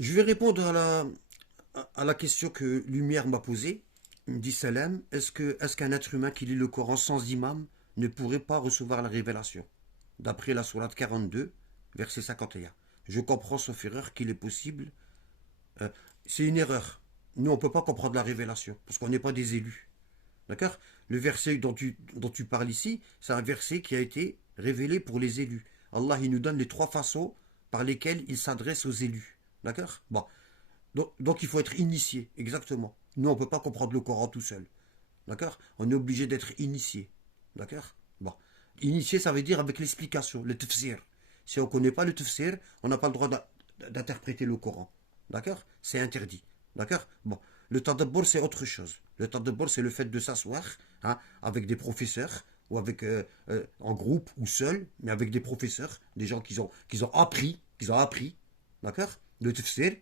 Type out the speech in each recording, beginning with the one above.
Je vais répondre à la question que Lumière m'a posée. Il me dit Salam, est-ce qu'un être humain qui lit le Coran sans imam ne pourrait pas recevoir la révélation? D'après la sourate 42, verset 51. Je comprends sauf erreur qu'il est possible. euh, c'est une erreur. Nous, on ne peut pas comprendre la révélation, parce qu'on n'est pas des élus. D'accord? Le verset dont tu parles ici, c'est un verset qui a été révélé pour les élus. Allah, il nous donne les trois façons par lesquelles il s'adresse aux élus. D'accord? Bon. Donc il faut être initié, exactement. Nous, on ne peut pas comprendre le Coran tout seul. D'accord? On est obligé d'être initié. D'accord? Bon. Initié, ça veut dire avec l'explication, le tafsir. Si on ne connaît pas le tafsir, on n'a pas le droit d'interpréter le Coran. D'accord? C'est interdit. D'accord? Bon. Le tadabbur, c'est autre chose. Le tadabbur, c'est le fait de s'asseoir hein, avec des professeurs, ou avec en groupe ou seul, mais avec des professeurs, des gens qui ont appris, d'accord? Le tafsir,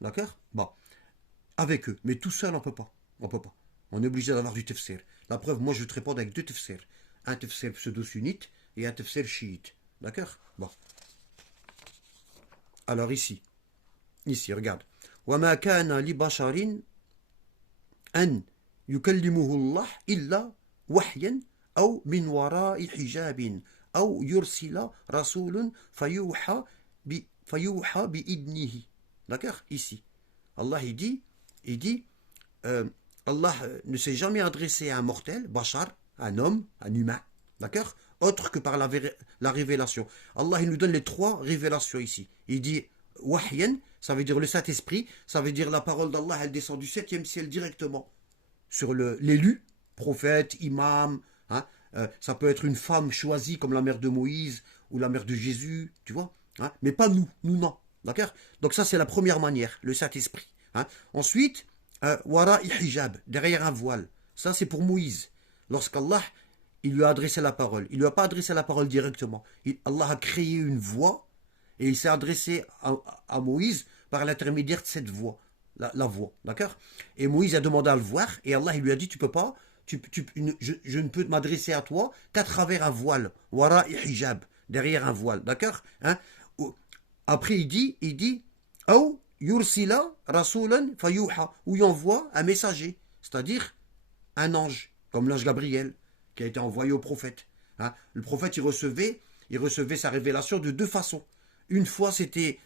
d'accord? Bon, avec eux. Mais tout seul, on peut pas. On peut pas. On est obligé d'avoir du tafsir. La preuve, moi, je te réponds avec deux tafsirs. Un tafsir pseudo-sunnite et un tafsir chiite. D'accord? Bon. Alors ici, regarde. وَمَا كَانَ لِبَشَرٍ أَنْ يُكَلِّمُهُ اللَّهُ إِلَّا وَحْيًا أَوْ مِنْ وَرَاءِ حِجَابٍ أَوْ يُرْسِلَ رَسُولٌ فَيُوحَى بِإِذْنِهِ. D'accord? Ici. Allah, il dit, euh, Allah ne s'est jamais adressé à un mortel, Bachar, un homme, un humain, d'accord? Autre que par la révélation. Allah, il nous donne les trois révélations ici. Il dit, Wahyan, ça veut dire le Saint-Esprit, ça veut dire la parole d'Allah, elle descend du septième ciel directement sur l'élu, prophète, imam, hein, ça peut être une femme choisie comme la mère de Moïse ou la mère de Jésus, tu vois, hein, mais pas nous non, d'accord? Donc ça c'est la première manière, le Saint-Esprit. Hein. Ensuite, wara hijab, derrière un voile, ça c'est pour Moïse. Lorsqu'Allah il lui a adressé la parole, il lui a pas adressé la parole directement. Allah a créé une voix et il s'est adressé à Moïse par l'intermédiaire de cette voix la voix, d'accord? Et Moïse a demandé à le voir, et Allah il lui a dit, tu peux pas, je ne peux m'adresser à toi qu'à travers un voile, wara et hijab, derrière un voile, d'accord? Hein? Après il dit, ou yursila rasulan fayuha, où il envoie un messager, c'est-à-dire un ange, comme l'ange Gabriel, qui a été envoyé au prophète. Hein? Le prophète il recevait sa révélation de deux façons. Une fois c'était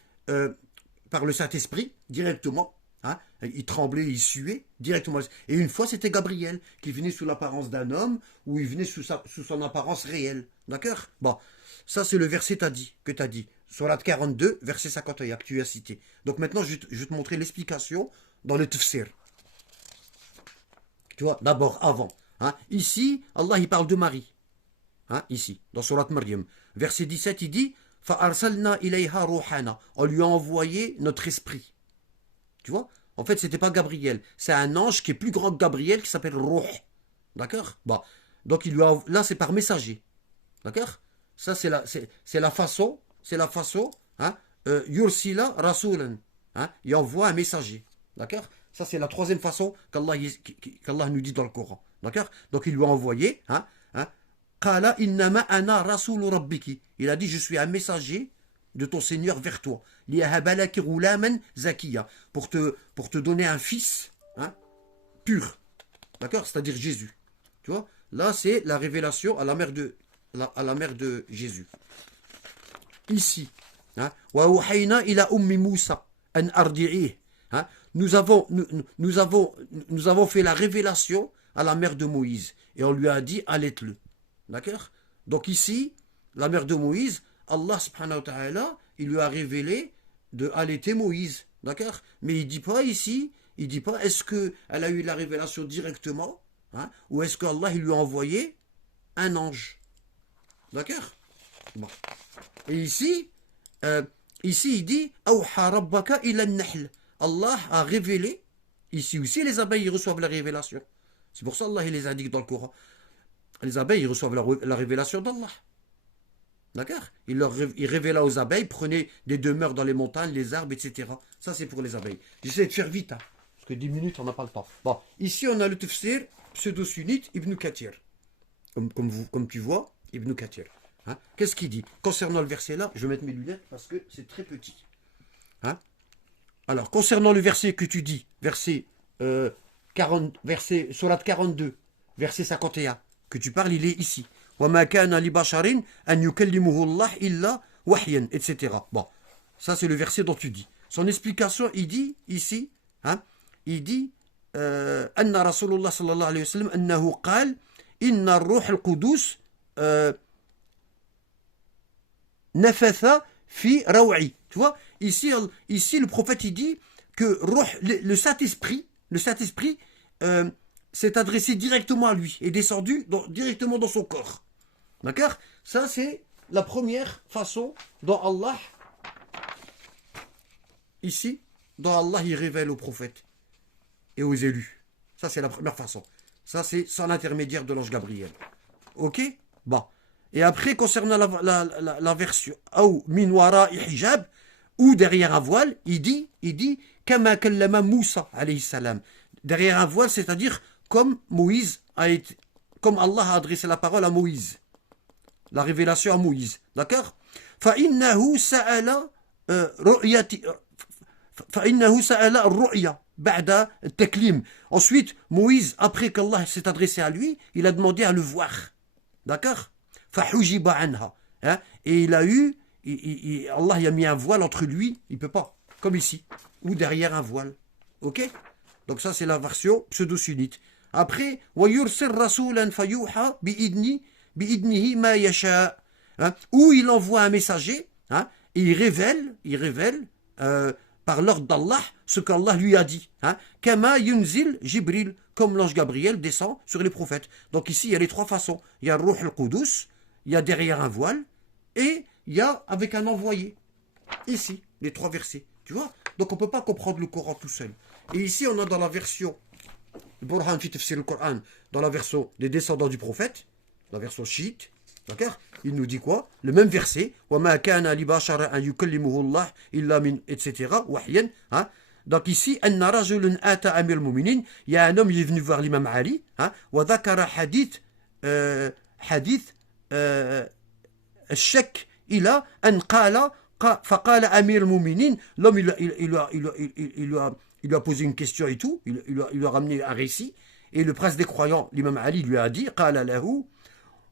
par le Saint-Esprit, directement. Hein, il tremblait, il suait directement. Et une fois, c'était Gabriel, qui venait sous l'apparence d'un homme, ou il venait sous son apparence réelle. D'accord? Bon, ça c'est le verset que tu as dit. Sourate 42, verset 51, que tu as cité. Donc maintenant, je vais te montrer l'explication dans le tafsir. Tu vois, d'abord, avant. Hein, ici, Allah, il parle de Marie. Hein, ici, dans Sourate Maryam. Verset 17, il dit فَأَرْسَلْنَا إِلَيْهَا رُوحَنَا. On lui a envoyé notre esprit. Tu vois? En fait, c'était pas Gabriel. C'est un ange qui est plus grand que Gabriel qui s'appelle Ruh. D'accord? Bon. Donc, là, c'est par messager. D'accord? Ça, c'est la façon. C'est la façon. Hein? Yursila Rasulan. Hein? Il envoie un messager. D'accord? Ça, c'est la troisième façon qu'Allah nous dit dans le Coran. D'accord? Donc, il lui a envoyé. Hein? Hein? Qala innama ana rasoul rabbiki. Il a dit, je suis un messager de ton Seigneur vers toi. Pour te donner un fils hein, pur. D'accord? C'est-à-dire Jésus. Tu vois? Là, c'est la révélation à la mère de Jésus. Ici. Hein, hein, nous avons fait la révélation à la mère de Moïse. Et on lui a dit, allaite-le. D'accord? Donc ici, la mère de Moïse, Allah subhanahu wa ta'ala, il lui a révélé de allaiter Moïse. D'accord? Mais il dit pas ici, il dit pas est-ce qu'elle a eu la révélation directement hein, ou est-ce qu'Allah il lui a envoyé un ange. D'accord? Bon. Et ici il dit Awha rabbaka ila nahl. Allah a révélé. Ici aussi, les abeilles ils reçoivent la révélation. C'est pour ça Allah il les indique dans le Coran. Les abeilles ils reçoivent la révélation d'Allah. D'accord? Il révéla aux abeilles, prenez des demeures dans les montagnes, les arbres, etc. Ça, c'est pour les abeilles. J'essaie de faire vite, hein, parce que 10 minutes, on n'a pas le temps. Bon, ici, on a le tafsir pseudo-sunnite Ibn Kathir. Comme tu vois, Ibn Kathir. Hein? Qu'est-ce qu'il dit? Concernant le verset là, je vais mettre mes lunettes parce que c'est très petit. Hein? Alors, concernant le verset que tu dis, verset 40, verset Surat 42, verset 51, que tu parles, il est ici. وَمَا كَانَ لِبَشَرٍ أَنْ يُكَلِّمُهُ اللَّهُ إِلَّا وَحْيًا, etc. Bon, ça c'est le verset dont tu dis. Son explication, il dit ici, hein, il dit أن رسول الله صلى الله عليه وسلم أنه قال إن الروح القدس نفث في روعي. Tu vois, ici, le prophète il dit que le Saint-Esprit s'est adressé directement à lui et descendu directement dans son corps. D'accord? Ça, c'est la première façon dont Allah, ici, il révèle aux prophètes et aux élus. Ça, c'est la première façon. Ça, c'est sans l'intermédiaire de l'ange Gabriel. Ok? Bon. Et après, concernant la version ou min wara'i hijab, ou derrière un voile, il dit kama kallama Moussa alayhi salam. Derrière un voile, c'est-à-dire comme Allah a adressé la parole à Moïse. La révélation à Moïse. D'accord? فإنه سأل الرؤيا بعد التكليم. Ensuite, Moïse, après qu'Allah s'est adressé à lui, il a demandé à le voir. D'accord? فحجب عنها. Hein? Et il a eu, Allah y a mis un voile entre lui, il ne peut pas, comme ici, ou derrière un voile. Ok? Donc ça c'est la version pseudo-sunnite. Après, وَيُرْسِلْ رَسُولًا فَيُوحَى بِإِذْنِهِ مَا يَشَاءُ. Où il envoie un messager, hein, et il révèle par l'ordre d'Allah ce qu'Allah lui a dit. Kama yunzil Jibril, comme l'ange Gabriel descend sur les prophètes. Donc ici, il y a les trois façons. Il y a Ruh al-Qudus, il y a derrière un voile, et il y a avec un envoyé. Ici, les trois versets. Tu vois? Donc on ne peut pas comprendre le Coran tout seul. Et ici, on a dans la version Burhan fi tafsir al-Qur'an, dans la version des descendants du prophète, la version chiite, d'accord? Il nous dit quoi? Le même verset, وَمَا كَانَ لِبَشَرٍ أَنْ يُكَلِّمُهُ اللَّهُ إِلَّا مِنْ etc. وَحْيًا. Donc ici, أَنَّ رَجُلٌ آتَى أَمِيرَ الْمُؤْمِنِينَ, il y a un homme, il est venu voir l'imam Ali, وَذَكَرَ حديث الشك إلى أن قال فقال أمير المؤمنين. L'homme, il lui a posé une question et tout, il lui a ramené un récit, et le prince des croyants, l'imam Ali, lui a dit قال له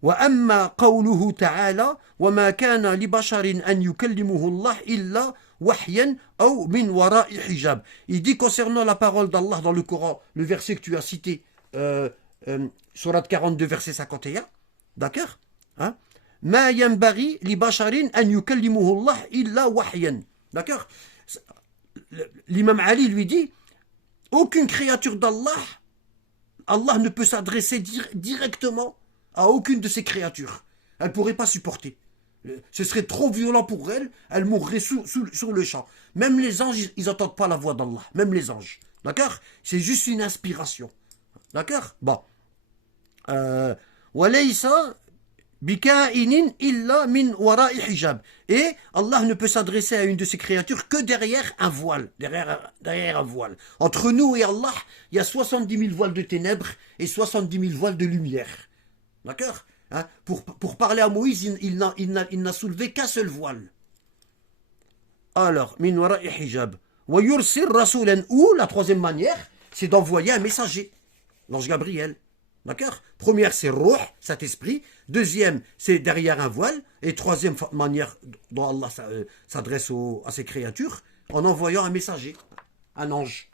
وأما قوله تعالى وما كان لبشر أن يكلمه الله إلا وحيا أو من وراء حجاب. Il dit concernant la parole d'Allah dans le Coran, le verset que tu as cité, Surat 42, verset 51, d'accord, hein? ما ينبغي لبشر أن يكلمه الله إلا وحيا. D'accord? L'imam Ali lui dit aucune créature d'Allah, Allah ne peut s'adresser directement à aucune de ces créatures. Elle ne pourrait pas supporter. Ce serait trop violent pour elle, elle mourrait sur le champ. Même les anges, ils n'entendent pas la voix d'Allah. Même les anges. D'accord? C'est juste une inspiration. D'accord? Bon. وَلَيْسَ بِكَائِنٍ إِلَّا مِنْ وَرَاءِ حِجَابٍ. Et Allah ne peut s'adresser à une de ces créatures que derrière un voile. Derrière un voile. Entre nous et Allah, il y a 70 000 voiles de ténèbres et 70 000 voiles de lumière. D'accord, hein? Pour parler à Moïse, il n'a soulevé qu'un seul voile. Alors, min wara'i hijab. Wa yursir rasulan, ou la troisième manière, c'est d'envoyer un messager, l'ange Gabriel. D'accord? Première, c'est Ruh, cet esprit. Deuxième, c'est derrière un voile. Et troisième manière dont Allah s'adresse à ses créatures, en envoyant un messager, un ange.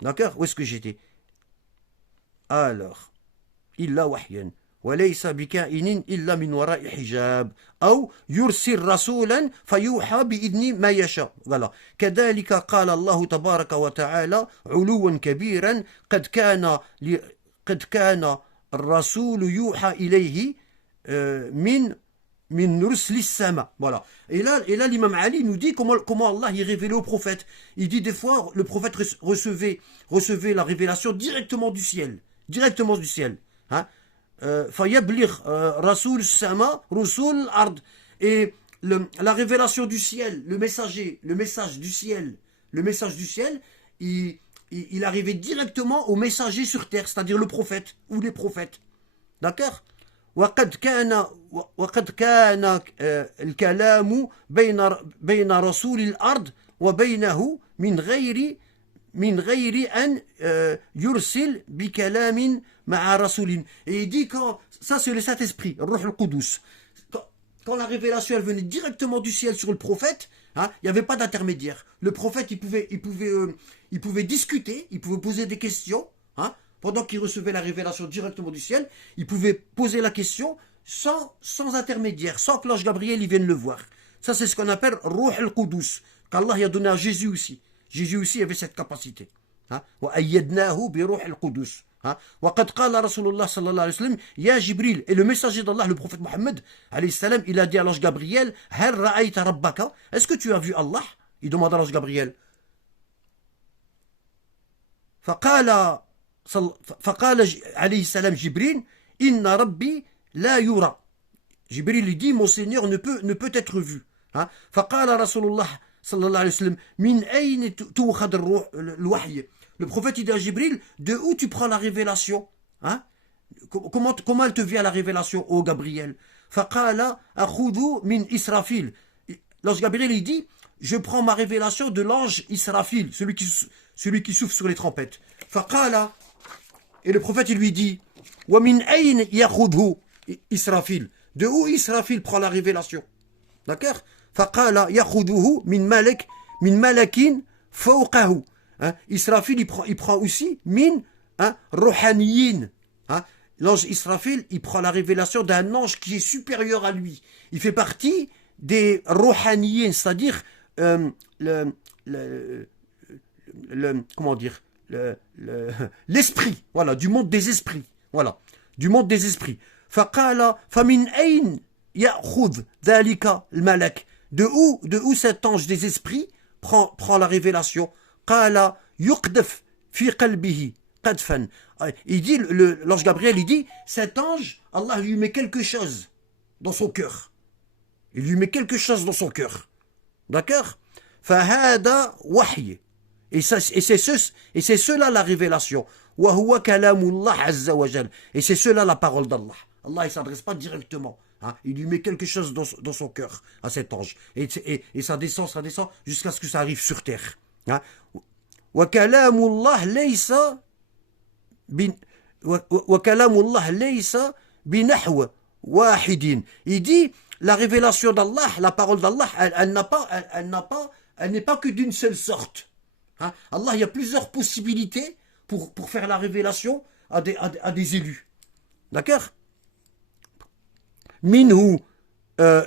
D'accord? Où est-ce que j'étais? Alors, illa wahyan. وليس بكائن إلا من وراء حجاب أو يرسل رسولا فيوحى بإذن ما يشاء. Voilà. كذلك قال الله تبارك وتعالى علوا كبيرا قد كان الرسول يوحى إليه من رسل السماء. Voilà. Et là l'imam Ali nous dit comment Allah y révélait au prophète. Il dit des fois le prophète recevait la révélation directement du ciel. Hein? فيبلغ رسول السماء رسول الأرض. Et la révélation du ciel, le message du ciel, il arrivait directement au messager sur terre, c'est-à-dire le prophète ou les prophètes. D'accord? وقد كان الكلام بين رسول الأرض وبينه من غير أن يرسل بكلام مع رسول. Et il dit quand ça c'est le Saint-Esprit, Ruh al-Qudus. Quand la révélation elle venait directement du ciel sur le prophète, hein, il n'y avait pas d'intermédiaire. Le prophète il pouvait discuter, il pouvait poser des questions, hein, pendant qu'il recevait la révélation directement du ciel, il pouvait poser la question sans intermédiaire, sans que l'ange Gabriel il vienne le voir. Ça c'est ce qu'on appelle Ruh al-Qudus, qu'Allah a donné à Jésus aussi. Jésus aussi avait cette capacité. وَأَيَّدْنَاهُ بِرُوحِ الْقُدُسِ. وقد قال رسول الله صلى الله عليه وسلم يا جبريل. Et le messager d'Allah, le prophète Mohammed alayhi salam, il a dit à l'ange Gabriel هل رأيت ربك. Est-ce que tu as vu Allah? Il demande à l'ange Gabriel. فقال عليه السلام جبريل إن ربي لا يرى. Jibril lui dit mon Seigneur ne peut être vu. فقال رسول الله صلى الله عليه وسلم من أين تؤخذ الوحي. Le prophète il dit à Jibril, de où tu prends la révélation, hein? Comment elle te vient la révélation, ô Gabriel? فقال أخذ من إسرافيل. L'ange Gabriel il dit, je prends ma révélation de l'ange Israfil, celui qui souffle sur les trompettes. فقال, et le prophète il lui dit, ومن أين يأخذه إسرافيل. De où Israfil prend la révélation? D'accord? فقال يأخذه من ملك فوقه. Hein? Israfil il prend aussi min rohaniyin. Hein? L'ange Israfil il prend la révélation d'un ange qui est supérieur à lui. Il fait partie des rohaniyin, c'est-à-dire comment dire, l'esprit, voilà, du monde des esprits, voilà, du monde des esprits. فقال فمن أين يأخذ ذلك الملك. De où cet ange des esprits prend la révélation? قال يقذف في قلبه قذفا. Il dit, l'ange Gabriel il dit, cet ange, Allah lui met quelque chose dans son cœur. Il lui met quelque chose dans son cœur. D'accord? فهذا وحي. Et c'est cela la révélation. وهو كلام الله عز وجل. Et c'est cela la parole d'Allah. Allah il ne s'adresse pas directement. Hein? Il lui met quelque chose dans son cœur à cet ange. Et ça descend jusqu'à ce que ça arrive sur terre. Hein? وكلام الله ليس بنحو واحد. Il dit la révélation d'Allah, la parole d'Allah, elle n'est pas que d'une seule sorte. Hein? Allah, il y a plusieurs possibilités pour faire la révélation à des élus. D'accord? Minhu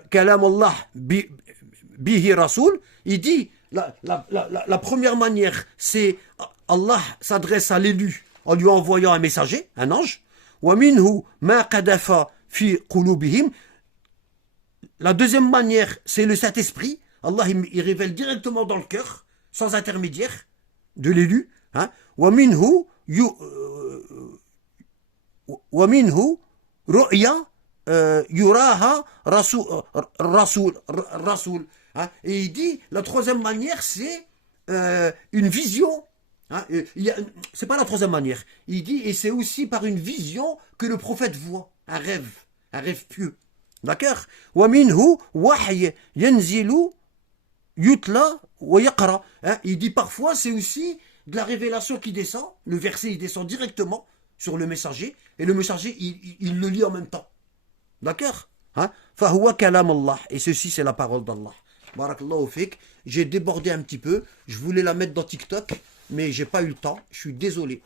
kalam Allah bihi rasoul. Il dit la première manière, c'est Allah s'adresse à l'élu en lui envoyant un messager, un ange. Wa minhu ma qadafa fi qulubihim. La deuxième manière, c'est le Saint-Esprit. Allah il révèle directement dans le cœur, sans intermédiaire de l'élu. Wa minhu ru'ya yuraha rasoul. Et il dit, la troisième manière, c'est une vision. C'est pas la troisième manière. Il dit, et c'est aussi par une vision que le prophète voit, un rêve pieux. D'accord? Wa minhu wahy yanzilu yutla wa yaqra. Il dit parfois, c'est aussi de la révélation qui descend. Le verset, il descend directement sur le messager, et le messager, il le lit en même temps. D'accord? Fahuwa kalam Allah. Et ceci, c'est la parole d'Allah. Barakallahu fik. J'ai débordé un petit peu. Je voulais la mettre dans TikTok, mais j'ai pas eu le temps. Je suis désolé.